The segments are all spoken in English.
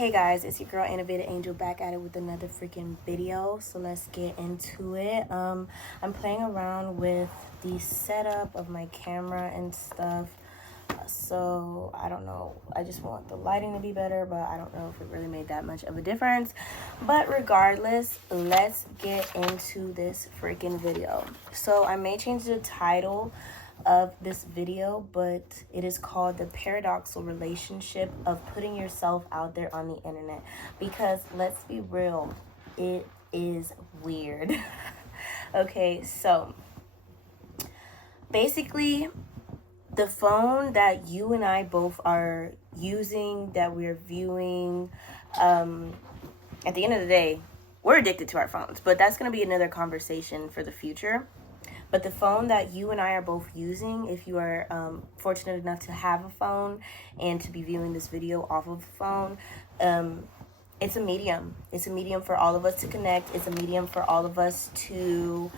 Hey guys, it's your girl Innovative Angel back at it with another freaking video. So let's get into it. I'm playing around with the setup of my camera and stuff. So I don't know. I just want the lighting to be better, but I don't know if it really made that much of a difference. But regardless, let's get into this freaking video. So I may change the title of this video, but it is called the paradoxical relationship of putting yourself out there on the internet, because let's be real, it is weird. Okay, so basically the phone that you and I both are using, that we're viewing, at the end of the day, we're addicted to our phones, but that's going to be another conversation for the future. But the phone that you and I are both using, if you are fortunate enough to have a phone and to be viewing this video off of a phone, it's a medium. It's a medium for all of us to connect. It's a medium for all of us to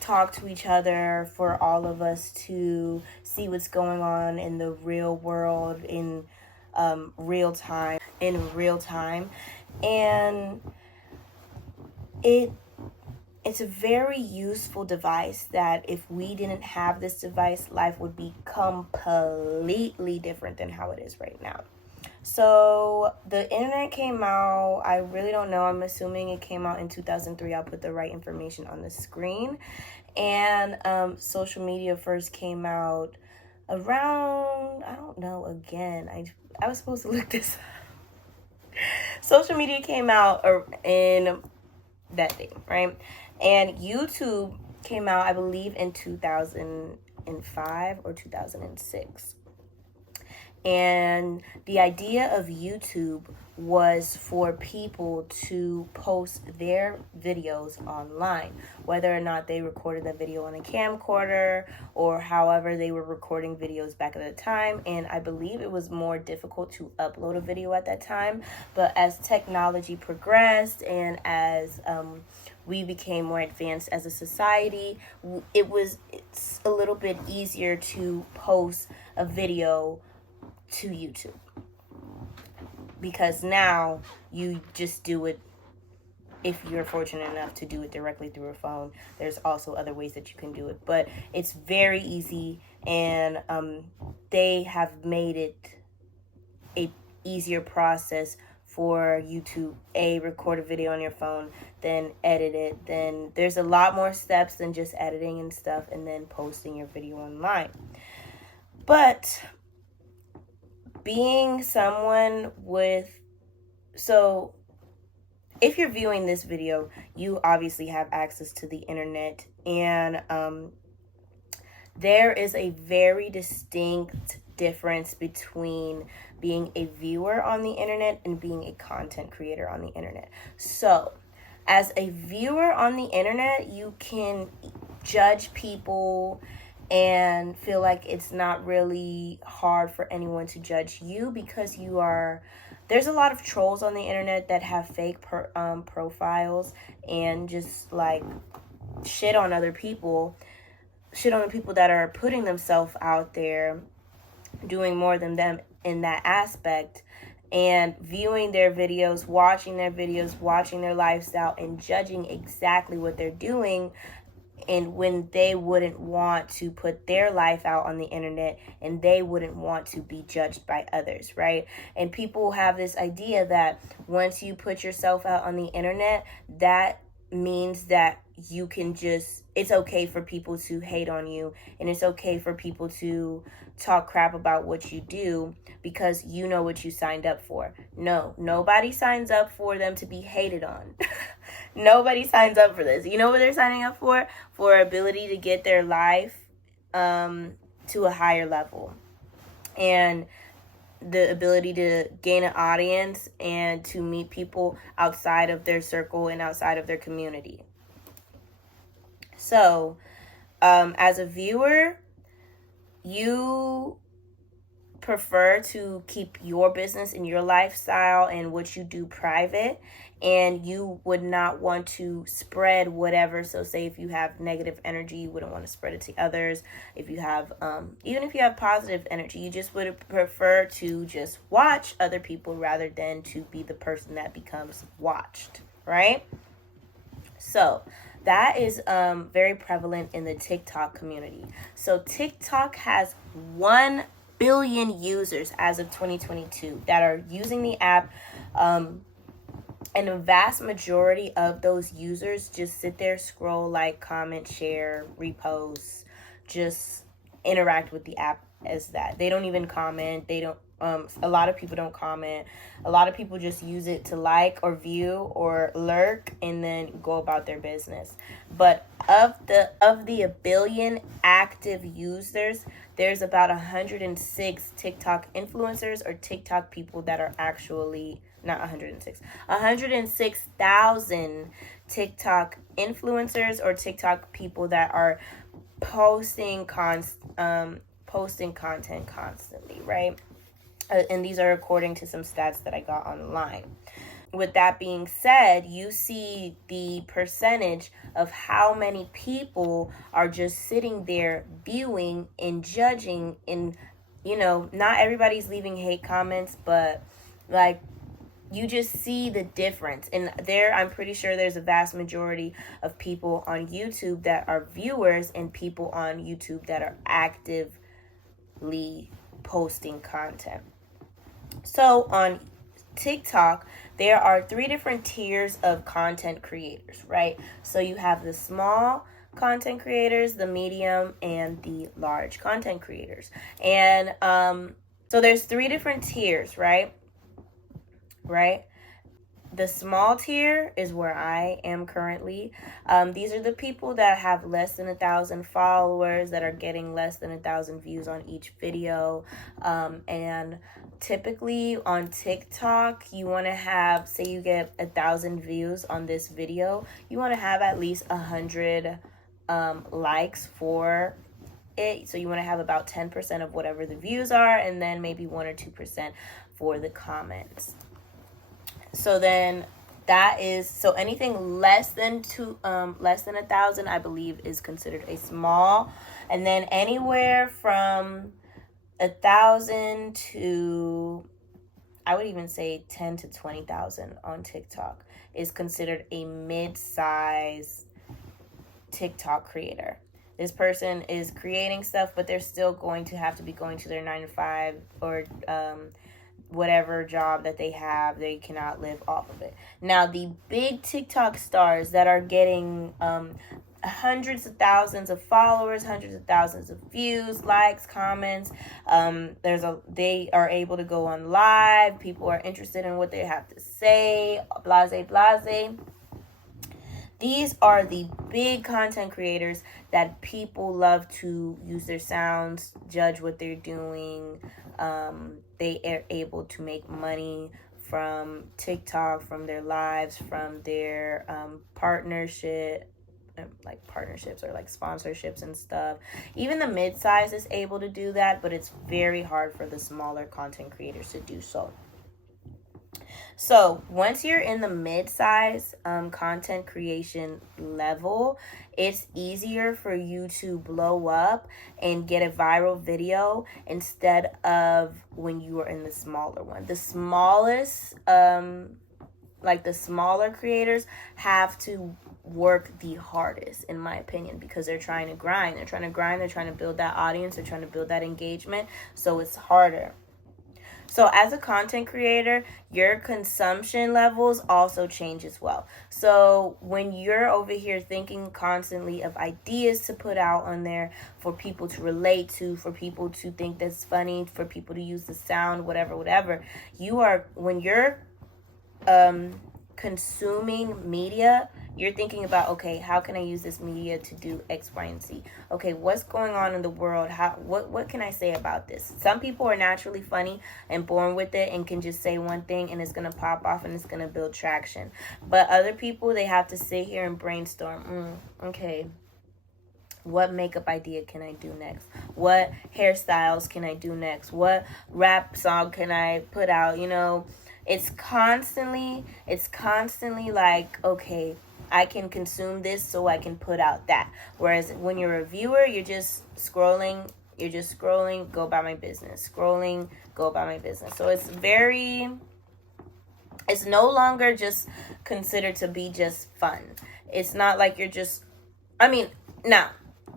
talk to each other, for all of us to see what's going on in the real world in real time. And it's a very useful device that if we didn't have this device, life would be completely different than how it is right now. So the internet came out, I really don't know, I'm assuming it came out in 2003. I'll put the right information on the screen. And social media first came out around, I don't know, again, I was supposed to look this up. Social media came out in that day, right? And YouTube came out, I believe, in 2005 or 2006. And the idea of YouTube was for people to post their videos online, whether or not they recorded that video on a camcorder or however they were recording videos back at the time. And I believe it was more difficult to upload a video at that time. But as technology progressed and as we became more advanced as a society, it's a little bit easier to post a video to YouTube, because now you just do it. If you're fortunate enough to do it directly through a phone, there's also other ways that you can do it, but it's very easy. And they have made it a easier process for you to record a video on your phone, then edit it. Then there's a lot more steps than just editing and stuff and then posting your video online. But being someone so if you're viewing this video, you obviously have access to the internet, and there is a very distinct difference between being a viewer on the internet and being a content creator on the internet. So as a viewer on the internet, you can judge people and feel like it's not really hard for anyone to judge you, because there's a lot of trolls on the internet that have fake profiles and just like shit on the people that are putting themselves out there, doing more than them in that aspect, and viewing their videos, watching their lifestyle, and judging exactly what they're doing, and when they wouldn't want to put their life out on the internet and they wouldn't want to be judged by others, right? And people have this idea that once you put yourself out on the internet, that means that you can it's okay for people to hate on you, and it's okay for people to talk crap about what you do because you know what you signed up for. No, nobody signs up for them to be hated on. Nobody signs up for this. You know what they're signing up for? For ability to get their life to a higher level, and the ability to gain an audience and to meet people outside of their circle and outside of their community. So as a viewer, you prefer to keep your business and your lifestyle and what you do private, and you would not want to spread whatever. So say if you have negative energy, you wouldn't want to spread it to others. If you have even if you have positive energy, you just would prefer to just watch other people rather than to be the person that becomes watched, right? So that is very prevalent in the TikTok community. So TikTok has 1 billion users as of 2022 that are using the app. And a vast majority of those users just sit there, scroll, like, comment, share, repost, just interact with the app as that. They don't even comment. They don't. A lot of people don't comment. A lot of people just use it to like or view or lurk and then go about their business. But of the 1 billion active users, there's about 106 TikTok influencers or TikTok people that are actually not 106,000 TikTok influencers or TikTok people that are posting content constantly, right? And these are according to some stats that I got online. With that being said, you see the percentage of how many people are just sitting there viewing and judging, and not everybody's leaving hate comments, but like, you just see the difference. And I'm pretty sure there's a vast majority of people on YouTube that are viewers and people on YouTube that are actively posting content. So on TikTok, there are 3 different tiers of content creators, right? So you have the small content creators, the medium, and the large content creators. And so there's 3 different tiers, right? The small tier is where I am currently. These are the people that have less than 1,000 followers, that are getting less than 1,000 views on each video. And typically on TikTok, you want to have, say you get 1,000 views on this video, you want to have at least 100 likes for it. So you want to have about 10% of whatever the views are, and then maybe 1 or 2% for the comments. So then so anything less than 1,000, I believe, is considered a small. And then anywhere from 1,000 to, I would even say 10 to 20,000 on TikTok is considered a mid-size TikTok creator. This person is creating stuff, but they're still going to have to be going to their 9 to 5 or whatever job that they have. They cannot live off of it. Now, the big TikTok stars that are getting hundreds of thousands of followers, hundreds of thousands of views, likes, comments, they are able to go on live. People are interested in what they have to say, blase. These are the big content creators that people love to use their sounds, judge what they're doing. They are able to make money from TikTok, from their lives, from their partnerships or like sponsorships and stuff. Even the mid-size is able to do that, but it's very hard for the smaller content creators to do so. So once you're in the mid-size content creation level, it's easier for you to blow up and get a viral video instead of when you are in the smaller one. The smallest, the smaller creators have to work the hardest, in my opinion, because they're trying to grind. They're trying to build that audience. They're trying to build that engagement. So it's harder. So as a content creator, your consumption levels also change as well. So when you're over here thinking constantly of ideas to put out on there for people to relate to, for people to think that's funny, for people to use the sound, whatever, when you're consuming media, you're thinking about, okay, how can I use this media to do X, Y, and Z? Okay, what's going on in the world? What can I say about this? Some people are naturally funny and born with it and can just say one thing and it's going to pop off and it's going to build traction. But other people, they have to sit here and brainstorm. Okay, What makeup idea can I do next? What hairstyles can I do next? What rap song can I put out? You know, it's constantly like, okay, I can consume this so I can put out that. Whereas when you're a viewer, you're just scrolling, go about my business. Scrolling, go about my business. So it's no longer just considered to be just fun. It's not like you're just, I mean, now,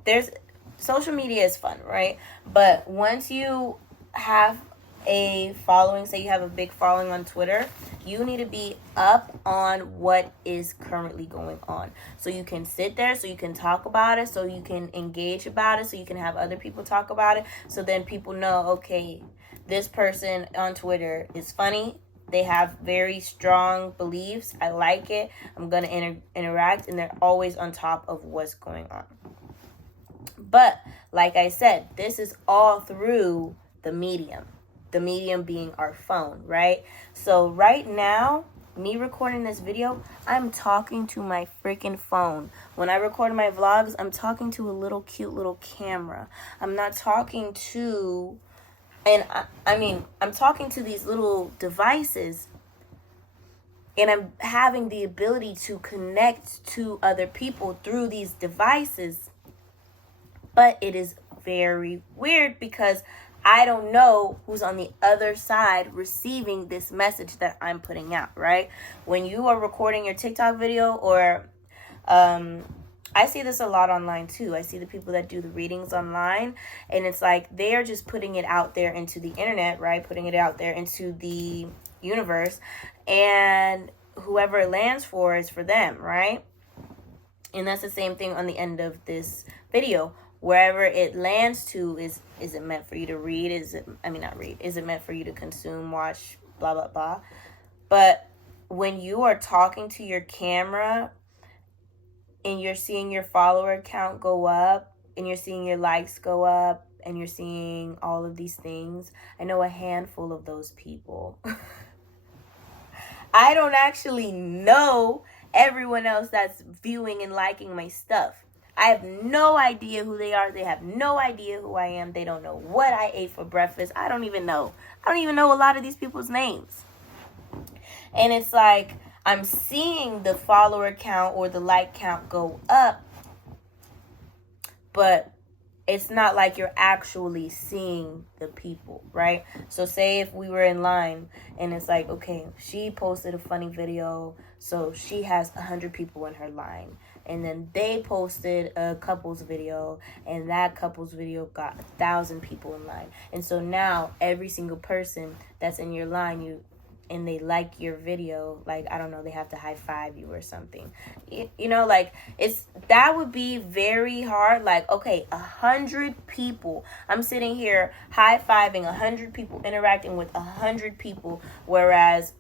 there's, social media is fun, right? But once you have a following, say you have a big following on Twitter, you need to be up on what is currently going on. So you can sit there, so you can talk about it, so you can engage about it, so you can have other people talk about it. So then people know, okay, this person on Twitter is funny. They have very strong beliefs. I like it. I'm going to interact, and they're always on top of what's going on. But like I said, this is all through the medium being our phone, right? So right now, me recording this video, I'm talking to my freaking phone. When I record my vlogs, I'm talking to a little cute little camera. I'm not talking to, and I'm talking to these little devices, and I'm having the ability to connect to other people through these devices. But it is very weird because I don't know who's on the other side receiving this message that I'm putting out, right? When you are recording your TikTok video, or I see this a lot online too. I see the people that do the readings online, and it's like they are just putting it out there into the internet, right? Putting it out there into the universe, and whoever it lands for is for them, right? And that's the same thing on the end of this video. Wherever it lands to, is it meant for you to read? Is it meant for you to consume, watch, blah, blah, blah. But when you are talking to your camera and you're seeing your follower count go up, and you're seeing your likes go up, and you're seeing all of these things, I know a handful of those people. I don't actually know everyone else that's viewing and liking my stuff. I have no idea who they are. They have no idea who I am. They don't know what I ate for breakfast. I don't even know a lot of these people's names. And it's like, I'm seeing the follower count or the like count go up, but it's not like you're actually seeing the people, right? So say if we were in line and it's like, okay, she posted a funny video, so she has 100 people in her line. And then they posted a couple's video, and that couple's video got 1,000 people in line. And so now every single person that's in your line, and they like your video, like, I don't know, they have to high five you or something. You know, like, that would be very hard. Like, okay, 100 people. I'm sitting here high fiving 100 people, interacting with 100 people, whereas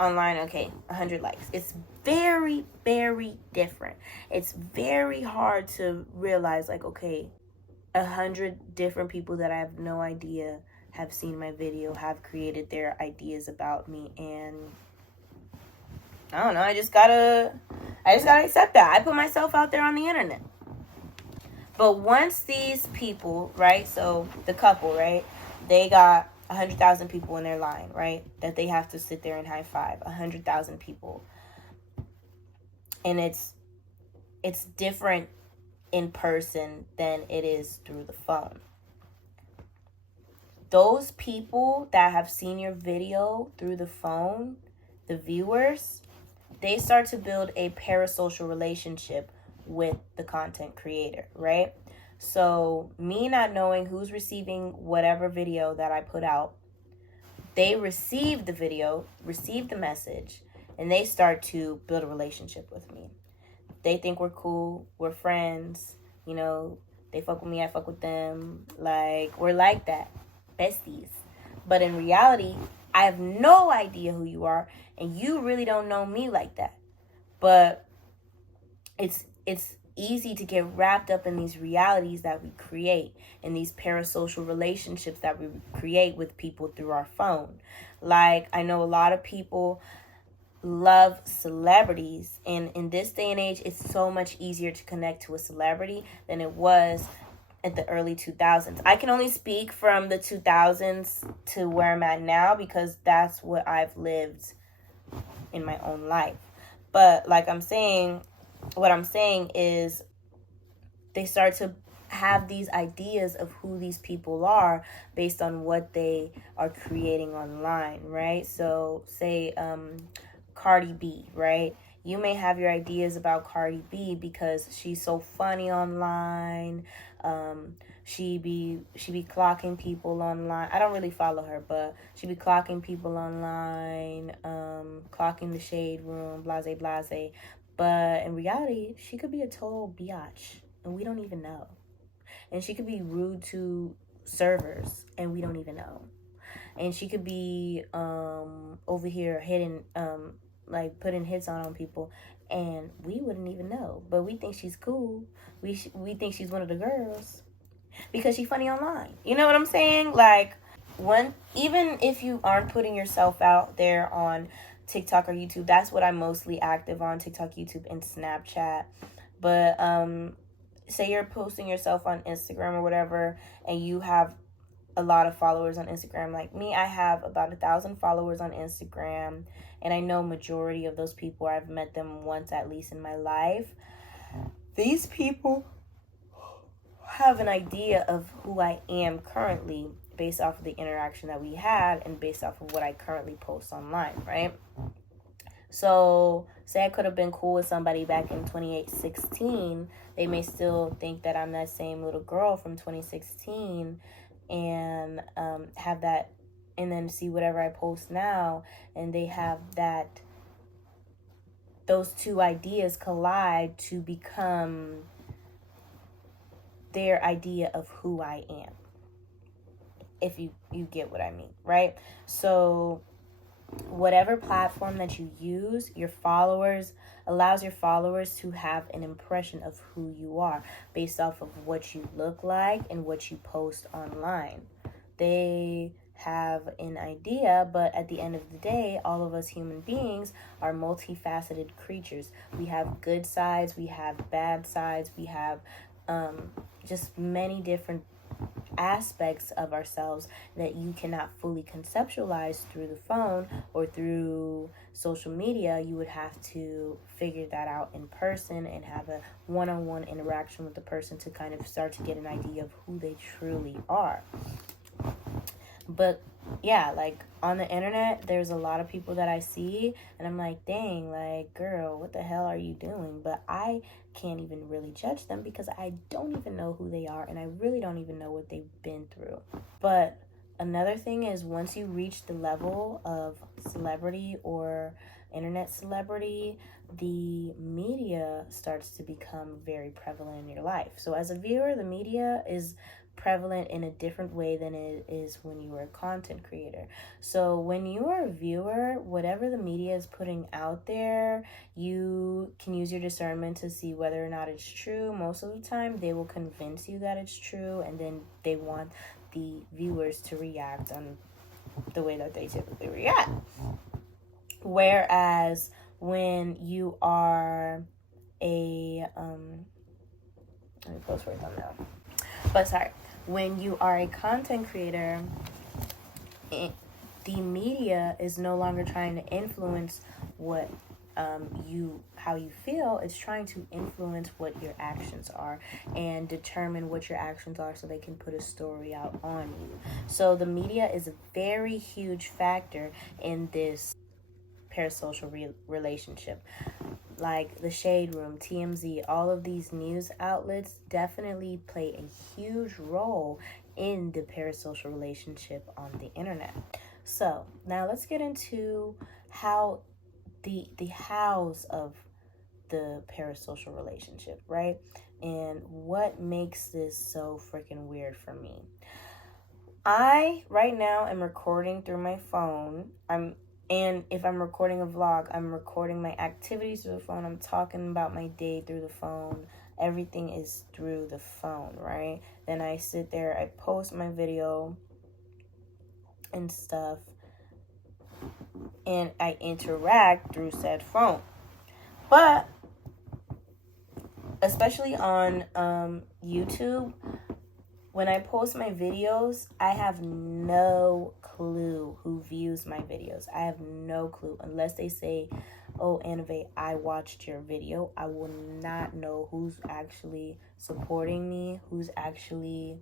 online, okay, 100 likes. It's very, very different. It's very hard to realize, like, okay, 100 different people that I have no idea have seen my video, have created their ideas about me, and I don't know, I just gotta accept that. I put myself out there on the internet. But once these people, right, so the couple, right, they got 100,000 people in their line, right, that they have to sit there and high five, 100,000 people. And it's different in person than it is through the phone. Those people that have seen your video through the phone, the viewers, they start to build a parasocial relationship with the content creator, right? So me not knowing who's receiving whatever video that I put out, they receive the video, receive the message, and they start to build a relationship with me. They think we're cool, we're friends, you know, they fuck with me, I fuck with them, like, we're like that. Besties. But in reality, I have no idea who you are, and you really don't know me like that. But it's easy to get wrapped up in these realities that we create, in these parasocial relationships that we create with people through our phone. Like, I know a lot of people, love celebrities, and in this day and age it's so much easier to connect to a celebrity than it was at the early 2000s. I can only speak from the 2000s to where I'm at now because that's what I've lived in my own life. But like what I'm saying is they start to have these ideas of who these people are based on what they are creating online, right? So say Cardi B, right? You may have your ideas about Cardi B because she's so funny online. She be clocking people online. I don't really follow her, but she be clocking people online, clocking the shade room, blase blase. But in reality, she could be a total biatch, and we don't even know. And she could be rude to servers, and we don't even know. And she could be over here hitting like putting hits on people, and we wouldn't even know. But we think she's cool. We think she's one of the girls because she's funny online. You know what I'm saying? Like, even if you aren't putting yourself out there on TikTok or YouTube, that's what I'm mostly active on: TikTok, YouTube, and Snapchat. But say you're posting yourself on Instagram or whatever, and you have a lot of followers on Instagram. Like me, I have about 1,000 followers on Instagram, and I know majority of those people, I've met them once at least in my life. These people have an idea of who I am currently based off of the interaction that we had and based off of what I currently post online, right? So say I could have been cool with somebody back in 2016, they may still think that I'm that same little girl from 2016 and have that, and then see whatever I post now, and they have that, those two ideas collide to become their idea of who I am, if you get what I mean, right? So whatever platform that you use, your followers allows your followers to have an impression of who you are based off of what you look like and what you post online. They have an idea, but at the end of the day, all of us human beings are multifaceted creatures. We have good sides, we have bad sides, we have just many different aspects of ourselves that you cannot fully conceptualize through the phone or through social media. You would have to figure that out in person and have a one-on-one interaction with the person to kind of start to get an idea of who they truly are. But yeah, like on the internet, there's a lot of people that I see and I'm like, dang, like, girl, what the hell are you doing? But I can't even really judge them because I don't even know who they are and I really don't even know what they've been through. But another thing is, once you reach the level of celebrity or internet celebrity, the media starts to become very prevalent in your life. So as a viewer, the media is prevalent in a different way than it is when you are a content creator. So when you are a viewer, whatever the media is putting out there, you can use your discernment to see whether or not it's true. Most of the time, they will convince you that it's true, and then they want the viewers to react on the way that they typically react. Whereas when you are a let me post for it now. But sorry, when you are a content creator, the media is no longer trying to influence what how you feel. It's trying to influence what your actions are and determine what your actions are so they can put a story out on you. So the media is a very huge factor in this parasocial relationship. Like the Shade Room, TMZ, all of these news outlets definitely play a huge role in the parasocial relationship on the internet. So now let's get into how the hows of the parasocial relationship, right? And what makes this so freaking weird for me. I right now am recording through my phone. And if I'm recording a vlog, I'm recording my activities through the phone. I'm talking about my day through the phone. Everything is through the phone, right? Then I sit there, I post my video and stuff. and I interact through said phone. But especially on YouTube, when I post my videos, I have no clue who views my videos. I have no clue unless they say, "Oh, Anave, I watched your video." I will not know who's actually supporting me, who's actually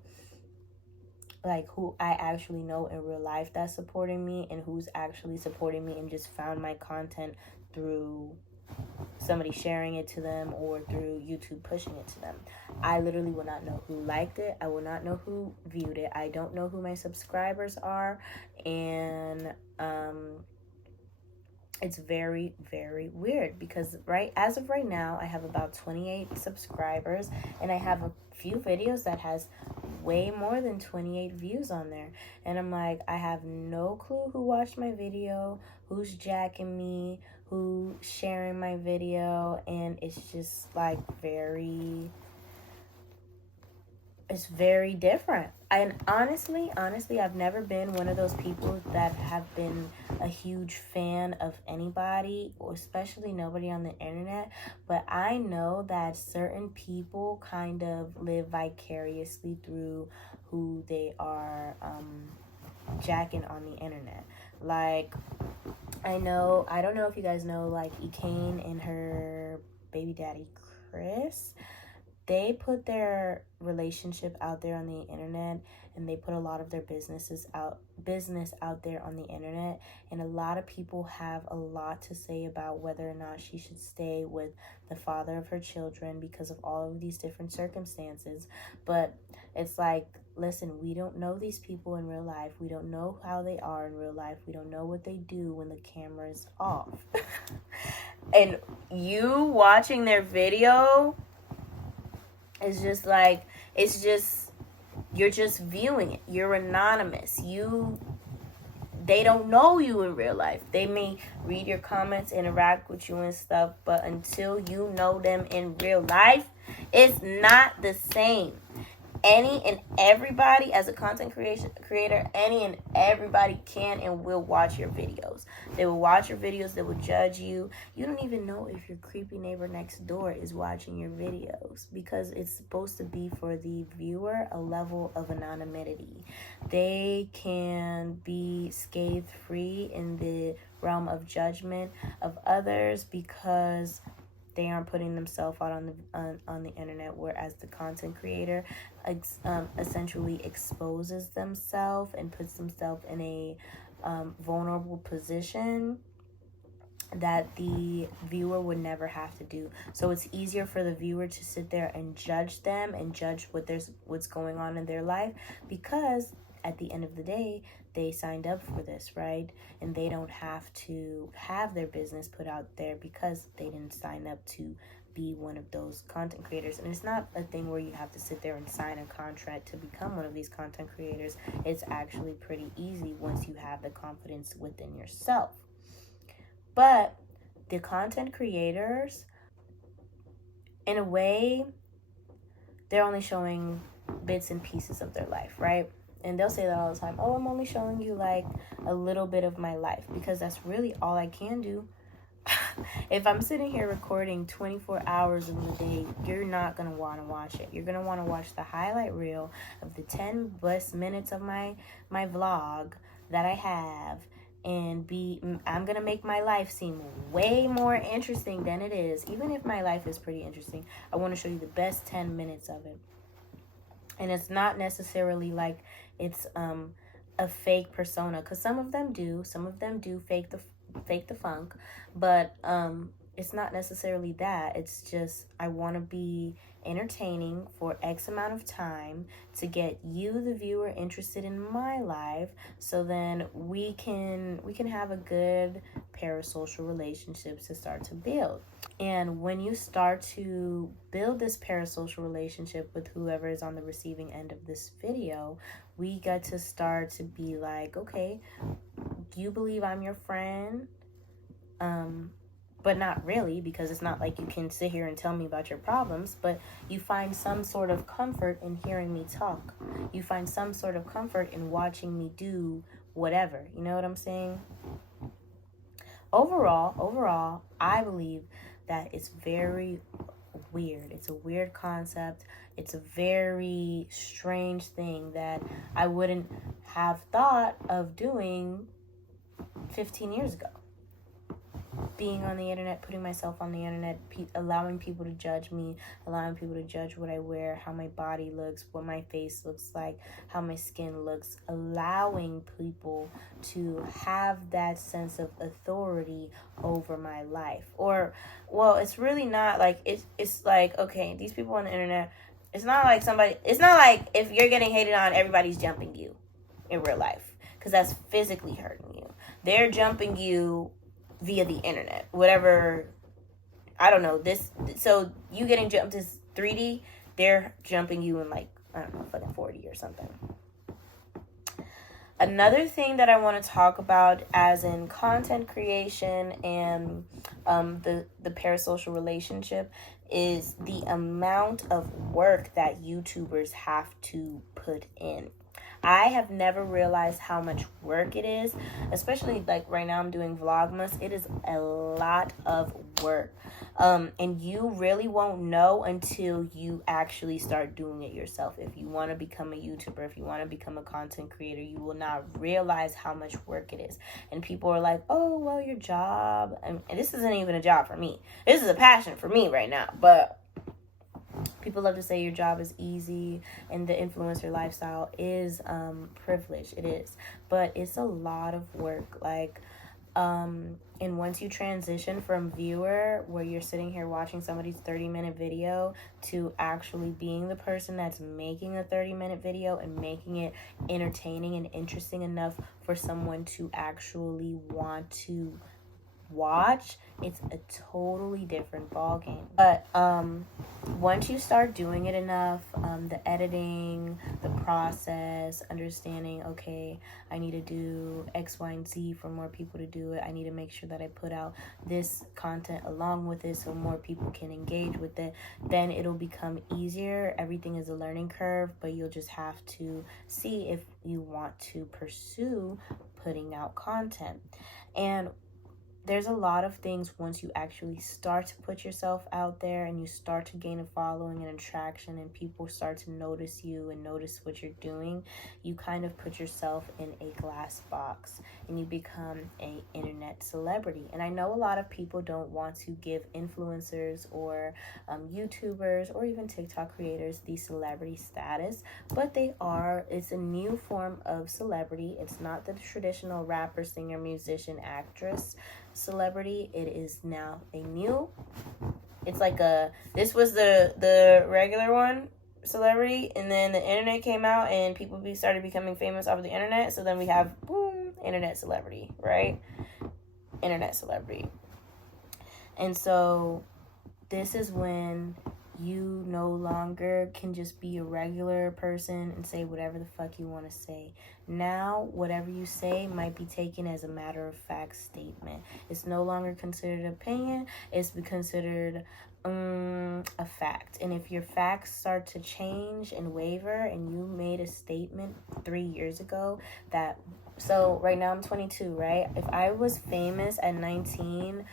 like who I actually know in real life that's supporting me, and who's actually supporting me and just found my content through somebody sharing it to them or through YouTube pushing it to them. I literally will not know who liked it. I will not know who viewed it. I don't know who my subscribers are. And it's very, very weird because as of right now, I have about 28 subscribers, and I have a few videos that has way more than 28 views on there. And I'm like, I have no clue who watched my video, who's jacking me, who's sharing my video, and it's just like it's very different. And honestly, I've never been one of those people that have been a huge fan of anybody, or especially nobody on the internet. But I know that certain people kind of live vicariously through who they are jacking on the internet. Like, I don't know if you guys know, like, Ekane and her baby daddy, Chris. They put their relationship out there on the internet, and they put a lot of their business out there on the internet, and a lot of people have a lot to say about whether or not she should stay with the father of her children because of all of these different circumstances. But it's like, listen, we don't know these people in real life. We don't know how they are in real life. We don't know what they do when the camera is off. And you watching their video, it's just like, you're just viewing it. You're anonymous. They don't know you in real life. They may read your comments, interact with you and stuff, but until you know them in real life, it's not the same. Any and everybody, as a content creator, any and everybody can and will watch your videos. They will watch your videos. They will judge you. You don't even know if your creepy neighbor next door is watching your videos, because it's supposed to be for the viewer a level of anonymity. They can be scathed free in the realm of judgment of others because they aren't putting themselves out on the internet, whereas the content creator essentially exposes themselves and puts themselves in a vulnerable position that the viewer would never have to do. So it's easier for the viewer to sit there and judge them and judge what's going on in their life, because at the end of the day, they signed up for this, right? And they don't have to have their business put out there because they didn't sign up to be one of those content creators. And it's not a thing where you have to sit there and sign a contract to become one of these content creators. It's actually pretty easy once you have the confidence within yourself. But the content creators, in a way, they're only showing bits and pieces of their life, right? And they'll say that all the time. Oh, I'm only showing you like a little bit of my life, because that's really all I can do. If I'm sitting here recording 24 hours in the day, you're not going to want to watch it. You're going to want to watch the highlight reel of the 10 best minutes of my vlog that I have, and I'm going to make my life seem way more interesting than it is. Even if my life is pretty interesting, I want to show you the best 10 minutes of it. And it's not necessarily like it's a fake persona, because some of them do fake the funk, but it's not necessarily that. It's just, I want to be entertaining for X amount of time to get you, the viewer, interested in my life, so then we can have a good parasocial relationship to start to build. And when you start to build this parasocial relationship with whoever is on the receiving end of this video, we get to start to be like, okay, do you believe I'm your friend? But not really, because it's not like you can sit here and tell me about your problems, but you find some sort of comfort in hearing me talk. You find some sort of comfort in watching me do whatever. You know what I'm saying? overall, I believe that it's very weird. It's a weird concept. It's a very strange thing that I wouldn't have thought of doing 15 years ago. Being on the internet, putting myself on the internet, allowing people to judge me, allowing people to judge what I wear, how my body looks, what my face looks like, how my skin looks, allowing people to have that sense of authority over my life. Or, well, it's really not like, it's like, okay, these people on the internet, it's not like if you're getting hated on, everybody's jumping you in real life, because that's physically hurting you. They're jumping you via the internet, whatever, I don't know, so you getting jumped is 3D, they're jumping you in like, I don't know, fucking 4D or something. Another thing that I want to talk about as in content creation and the parasocial relationship is the amount of work that YouTubers have to put in. I have never realized how much work it is, especially like right now I'm doing vlogmas. It is a lot of work. And you really won't know until you actually start doing it yourself. If you want to become a YouTuber, if you want to become a content creator, you will not realize how much work it is. And people are like, oh, well, your job. And this isn't even a job for me. This is a passion for me right now. But people love to say your job is easy and the influencer lifestyle is privilege. It is. But it's a lot of work. Like, and once you transition from viewer, where you're sitting here watching somebody's 30-minute video, to actually being the person that's making a 30-minute video and making it entertaining and interesting enough for someone to actually want to watch, it's a totally different ballgame. But once you start doing it enough, the editing, the process, understanding, okay, I need to do X, Y, and Z for more people to do it. I need to make sure that I put out this content along with it so more people can engage with it. Then it'll become easier. Everything is a learning curve, but you'll just have to see if you want to pursue putting out content. And there's a lot of things once you actually start to put yourself out there and you start to gain a following and attraction and people start to notice you and notice what you're doing, you kind of put yourself in a glass box and you become an internet celebrity. And I know a lot of people don't want to give influencers or YouTubers or even TikTok creators the celebrity status, but they are. It's a new form of celebrity. It's not the traditional rapper, singer, musician, actress celebrity. It is now a new, it's like this was the regular one, celebrity, and then the internet came out and people started becoming famous off of the internet, so then we have, boom, internet celebrity, right? Internet celebrity. And so this is when you no longer can just be a regular person and say whatever the fuck you want to say. Now, whatever you say might be taken as a matter-of-fact statement. It's no longer considered opinion. It's considered a fact. And if your facts start to change and waver and you made a statement 3 years ago that... So, right now I'm 22, right? If I was famous at 19...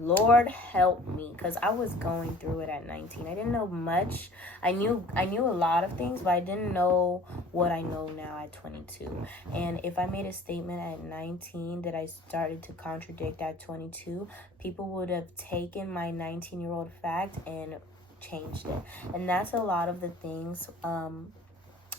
Lord help me, because I was going through it at 19. I didn't know much. I knew a lot of things, but I didn't know what I know now at 22. And if I made a statement at 19 that I started to contradict at 22, people would have taken my 19-year-old fact and changed it. And that's a lot of the things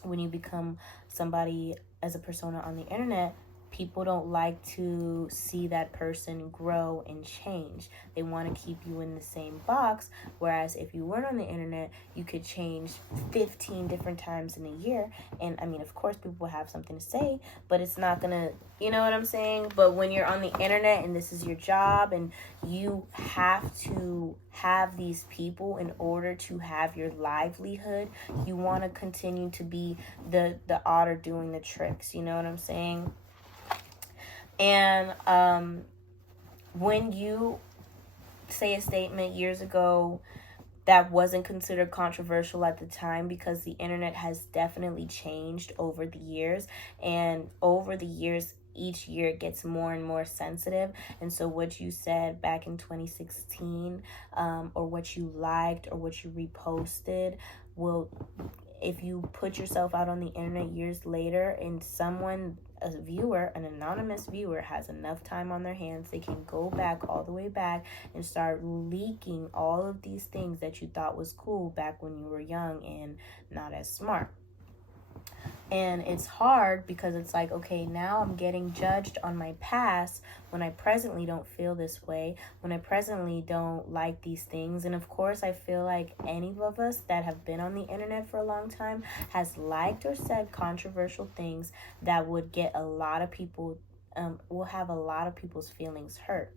when you become somebody as a persona on the internet. People don't like to see that person grow and change. They want to keep you in the same box. Whereas if you weren't on the internet, you could change 15 different times in a year. And I mean, of course, people will have something to say, but it's not going to, you know what I'm saying? But when you're on the internet and this is your job and you have to have these people in order to have your livelihood, you want to continue to be the otter doing the tricks. You know what I'm saying? And when you say a statement years ago that wasn't considered controversial at the time, because the internet has definitely changed over the years, and over the years each year it gets more and more sensitive. And so what you said back in 2016, or what you liked or what you reposted, will, if you put yourself out on the internet years later and someone, a viewer, an anonymous viewer, has enough time on their hands, they can go back all the way back and start leaking all of these things that you thought was cool back when you were young and not as smart. And it's hard because it's like, okay, now I'm getting judged on my past when I presently don't feel this way, when I presently don't like these things. And of course, I feel like any of us that have been on the internet for a long time has liked or said controversial things that would get a lot of people, will have a lot of people's feelings hurt.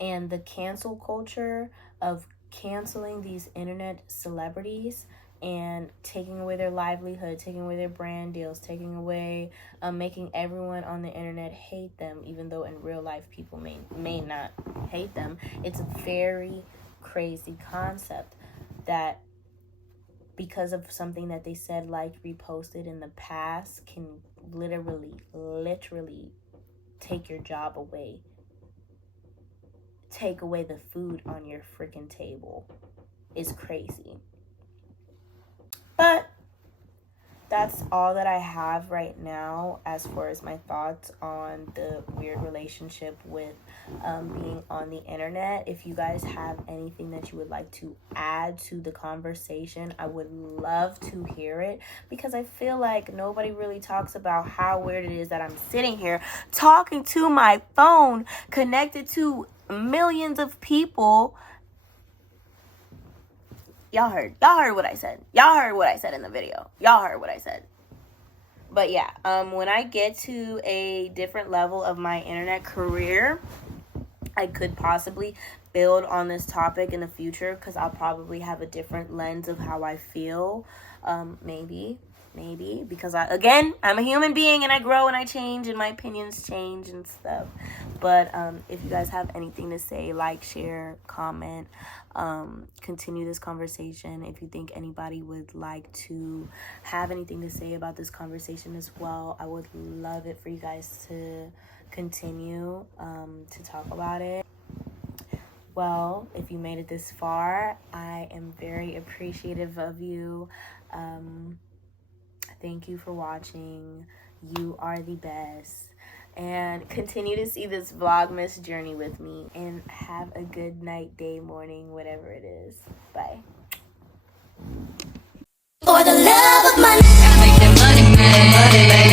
And the cancel culture of canceling these internet celebrities and taking away their livelihood, taking away their brand deals, taking away, making everyone on the internet hate them, even though in real life people may not hate them. It's a very crazy concept that because of something that they said, liked, reposted in the past, can literally take your job away. Take away the food on your freaking table. Is crazy. But that's all that I have right now as far as my thoughts on the weird relationship with being on the internet. If you guys have anything that you would like to add to the conversation, I would love to hear it, because I feel like nobody really talks about how weird it is that I'm sitting here talking to my phone connected to millions of people. Y'all heard what I said. Y'all heard what I said in the video. Y'all heard what I said. But yeah, when I get to a different level of my internet career, I could possibly build on this topic in the future, because I'll probably have a different lens of how I feel. Maybe, because I'm a human being and I grow and I change and my opinions change and stuff. But if you guys have anything to say, like, share, comment, continue this conversation. If you think anybody would like to have anything to say about this conversation as well, I would love it for you guys to continue to talk about it. Well, if you made it this far, I am very appreciative of you. Thank you for watching. You are the best. And continue to see this vlogmas journey with me. And have a good night, day, morning, whatever it is. Bye. For the love of money, make that money, man.